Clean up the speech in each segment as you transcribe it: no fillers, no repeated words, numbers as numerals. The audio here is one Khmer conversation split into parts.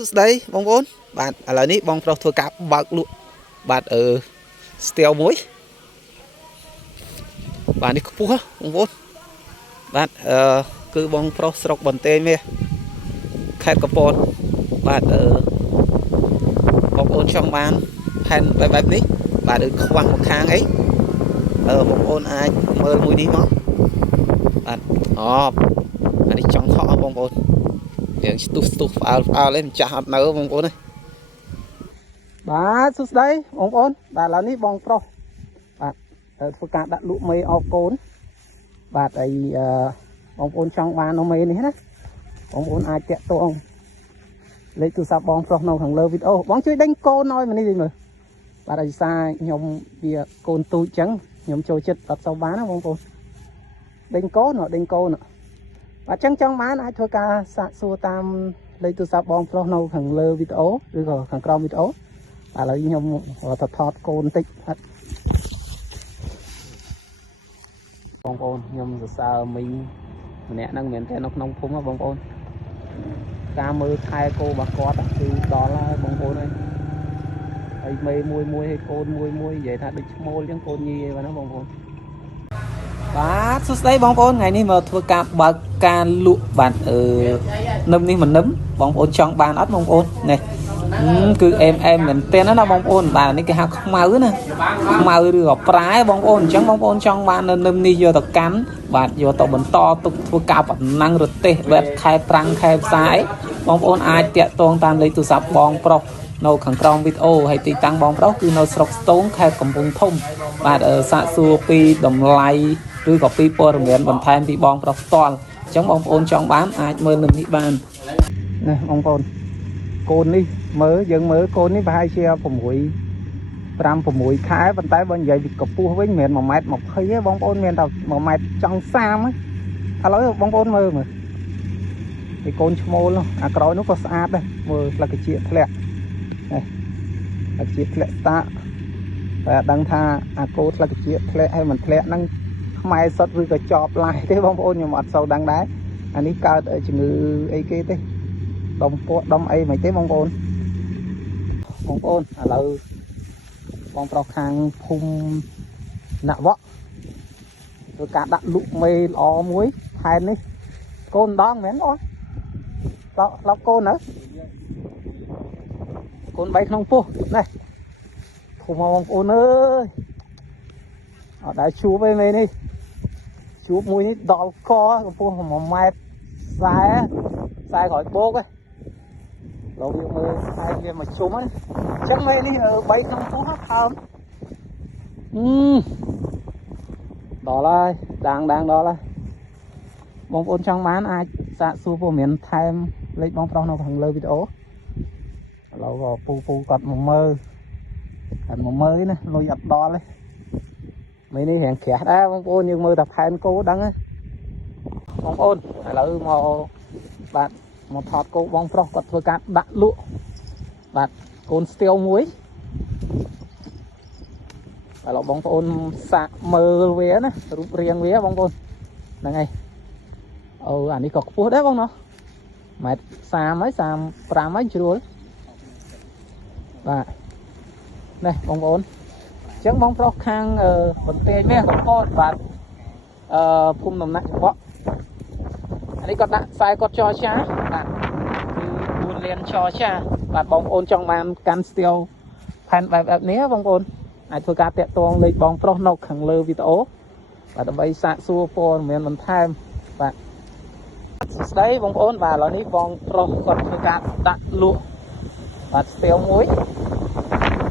Xuất đây bông vốn bạn à là ní bông pro thua cặp bạc lụa bạn ở steel muối bạn đi cua bông vốn bạn cứ bông pro sọc bẩn tê mê khai cặp bồn bạn ở bông ôn trong bán pen bài ní bạn được khoang một khang ấy ở bông ôn ai mơ mùi đi nó bạn bạn đi trong họ bông ôn những tụt ao lên chả hạt nở bông ôn nàyបាទសួស្តីបងប្អូនបាទឥឡូវនេះបងប្រុសបាទធ្វើការដាក់លក់មេអោកូនបាទហើយបងប្អូនចង់បាននៅមេនេះណាបងប្អូនអាចតាក់ទងលេខទូរស័ព្ទបងប្រុសនៅខាងលើវីដេអូបងជួយដេញកូនឲ្យមកនេះវិញមើលបាទឲ្យសារខ្ញុំវាកូនទូចចឹងខ្ញុំចូលចិត្តអត់សូវបានណាបងប្អូនដេញកូនបាទចឹងចង់បានអាចធ្វើការសាកសួរតាមលេខទូរស័ព្ទបងប្រុសនៅខាងលើវីដេអូឬក៏ខាងក្រោមវីដេអូឥឡូវខ្ញុំទៅថតកូនតិចបងប្អូនខ្ញុំសរសើរមីងម្នាក់ហ្នឹងមិនមែនតែនៅក្នុងភូមិទេបងប្អូនការមើលថែគោរបស់គាត់គឺដល់ហើយបងប្អូនơiហើយមេមួយហើយកូនមួយនិយាយថាដូចឈ្មោលអញ្ចឹងកូនញីឯណាបងប្អូនបាទសួស្តីបងប្អូនថ្ងៃនេះមកធ្វើការបើកការលក់បាទនឹមនេះមិននឹមបងប្អូនចង់បានអត់បងប្អូននេះគឺអែមមែនទែនណាបងប្អូនបាទនេះគេហៅខ្មៅណាខ្មៅឬក៏ប្រែបងប្អូនអញ្ចឹងបងប្អូនចង់បាននៅនឹមនេះយកទៅកាន់បាទយកទៅបន្តទុកធ្វើការប៉ុណ្ណឹងរទេសវេតខែប្រាំងខែផ្សាយបងប្អូនអាចតាក់ទងតាមលេខទូរស័ព្ទបងប្រុសនៅខាងក្រោមវីដេអូហើយទីតាំងបងប្រុសគឺនៅស្រុកស្ទោងខេត្តកំពង់ធំបាទសាកសួរពីតម្លៃឬក៏ពីព័ត៌មានបន្ថែមពីបងប្រុសផ្ទាល់អញ្ចឹងបងប្អូនចង់បានអាចមើលនឹមនេះបានណាបងប្អូនកូននេះយើងមើលកូននេះប្រហែលជា5-6ខែប៉ុន្តែបើនិយាយពីកម្ពស់វិញមិនមែន1.20 mទេបងប្អូនមានតែ1.30 mចង់30ឥឡូវបងប្អូនមើលឯកូនឈ្មោលអាក្រោយនោះក៏ស្អាតដែរមើលស្លឹកជាធ្លាក់នេះស្លឹកជាធ្លាក់តាតែអត់ដឹងថាអាកូនស្លឹកជាធ្លាក់ហើយមិនធ្លាក់ហ្នឹងខ្មែរសុទ្ធឬក៏ចប់ឡាយទេបងប្អូនខ្ញុំអត់សូវដឹងដែរអានេះកើតជំងឺអីគេទេដុំពោះដុំអីមិនទេបងប្អូនឥឡូវបងប្រុសខាងភូមិណាក់វក់ធ្វើការដាក់លក់មេល្អមួយខែនេះកូនដងមែនអូឡប់កូនណាកូន3ក្នុងពោះនេះធំមកបងប្អូនអើយអត់ដែរជួបឯមេនេះជួបមួយនេះដល់កកម្ពស់1.40 m ក្រោយបោកឯងលោកវាមើលហើយវាមកជុំហ្នឹងអញ្ចឹងមេនេះ3ក្នុងពោះថើមដល់ហើយដាងដល់ហើយបងប្អូនចង់បានអាចសាកសួរព័ត៌មានថែមលេខបងប្រុសនៅខាងលើវីដេអូឥឡូវក៏ពូគាត់មកមើលណាលុយអត់ដល់ទេមេនេះរៀងក្រាស់ដែរបងប្អូនយើងមើលតែផែនគោដឹងហ្នឹងបងប្អូនឥឡូវមកបាទមកថតគោបងប្រុសគាត់ធ្វើការដាក់លក់បាទកូនស្ទាវមួយឥឡូវបងប្អូនសាកមើលវាណារូបរាងវាបងប្អូនហ្នឹងហើយអានេះក៏ខ្ពស់ដែរបងណោះ1.30 ហើយ35ហើយជ្រួលបាទនេះបងប្អូនអញ្ចឹងបងប្រុសខាងបន្ទាយមាសកំពតបាទភូមិដំណាក់ច្បក់អានេះគាត់ដាក់ខ្សែគាត់ចរចាបាទគឺ4លានចរចាបាទបងប្អូនចង់បានកាន់ស្ទាវផែនបែបនេះបងប្អូនអាចធ្វើការតាក់ទងលេខបងប្រុសនៅខាងលើវីដេអូបាទដើម្បីសាកសួរព័ត៌មានបន្ថែមបាទសួស្តីបងប្អូនបាទឥឡូវនេះបងប្រុសគាត់ធ្វើការដាក់លក់បាទស្ទាវមួយ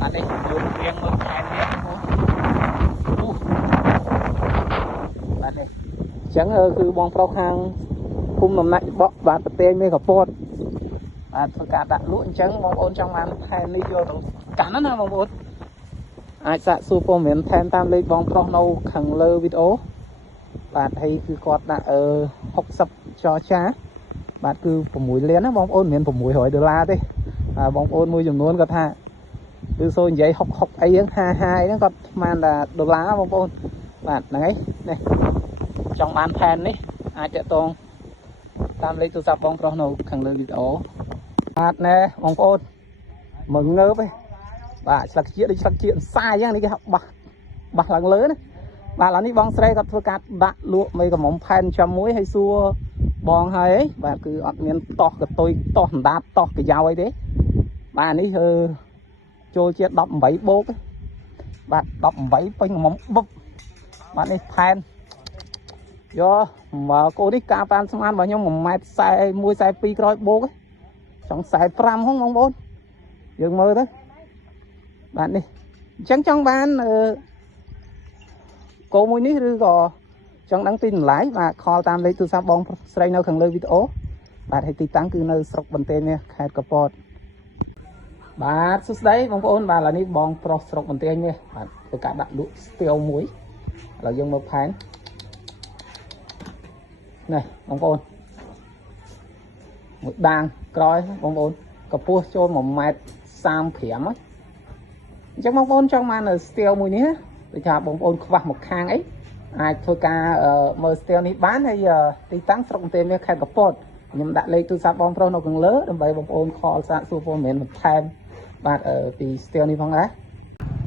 បាទនេះយើងរៀងមើលផែននេះបាទនេះអញ្ចឹងគឺបងប្រុសខាងភូមិដំណាក់ច្បក់បាទប្រទេសមេកពតបាទធ្វើការដាក់លក់អញ្ចឹងបងប្អូនចង់បានផែននេះយកទៅកាន់ណាបងប្អូនអាចសាកសួរព័ត៌មានថែមតាមលេខបងប្រុសនៅខាងលើវីដេអូបាទហើយគឺគាត់ដាក់60ចរចាបាទគឺ6លានណាបងប្អូនមិនមែន$600ទេបងប្អូនមួយចំនួនគាត់ថាគឺសូនិយាយ60អីហ្នឹង52ហ្នឹងគាត់ស្មានថាដុល្លារបងប្អូនបាទហ្នឹងហើយនេះចង់បានផែននេះអាចតាក់ទងតាមលេខទូរស័ព្ទបងប្រុសនៅខាងលើវីដេអូ nè bông ôn mừng ngơ với bà sạc chuyện sai nhá này cái học bà lần lớn đấy bà là ní bong xe gặp thưa cát đã lụa mấy cái mỏng phen cho muối hay xua bong hay ấy bà cứ ọt miền to cái tôi to đá to cái dao ấy đấy bà ní trôi chết đậm bấy bố ấy bà đậm bấy bánh mỏng bốc bà ní phen do mà cô đi cá pan xong ăn vào nhau một mét sai mua sai pi coi bố ấy trong sai pram không mong bốn dừng mơ đấy bạn đi chẳng trong ban cô môi ní rư gò trong đăng tin lái và kho tam lấy từ sao bong xây nơi khẩn lơi video bạn hãy tăng cứ nơi sọc bần tên nha khai cà bọt bạn xuất đấy bong ôn bà là ní bong pro sọc bần tên nha bạn tôi cả đặt lụa tiêu muối là dùng một phán này bong ôn một đàn coi bong ôn cặp pua cho một mét sam phèm ấy chắc bong ôn trong màn ở tiêu mùi ní để cho bong ôn vào một khang ấy ai thôi ca mờ tiêu ní bán hay giờ tí tăng sọc tên khai cặp bọt nhưng đã lấy từ sao bong pro nó càng lớn đâm vậy bong ôn kho sang super miền một time bạn ở tí tiêu ní phong á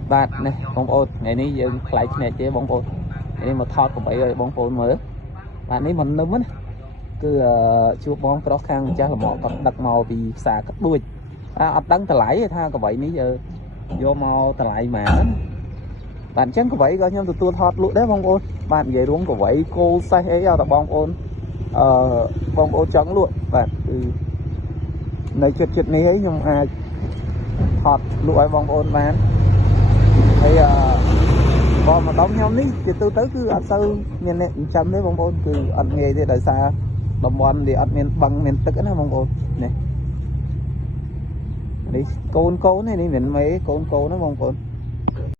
bạn này bong ôn ngày ní dừng lại này chế bong ôn này mà thọt của bảy rồi bong ôn mới bạn ấy mình nấm á cứ chụp bong pro khang chắc là một con đặc màu vì xà cắt đuôi ấp đắng ta lại tha có vậy ní giờ vô màu ta lại mà bạn chắc có vậy coi nhưng tụi tôi thọt lụi đấy bong ôn bạn về đúng có vậy cô say ấy ra bong ôn trắng luôn bạn này chuyện này ấy nhưng thọt lụi bong ôn bán hay còn mà đóng nhau ní thì tôi tới cứ ăn sâu miền này chấm đấy bong ôn cứ ăn nghề thì đời xa đồng bọn thì ăn miền bằng miền tức nó bong ôn này đi côn này đi miền mấy côn nó bong ôn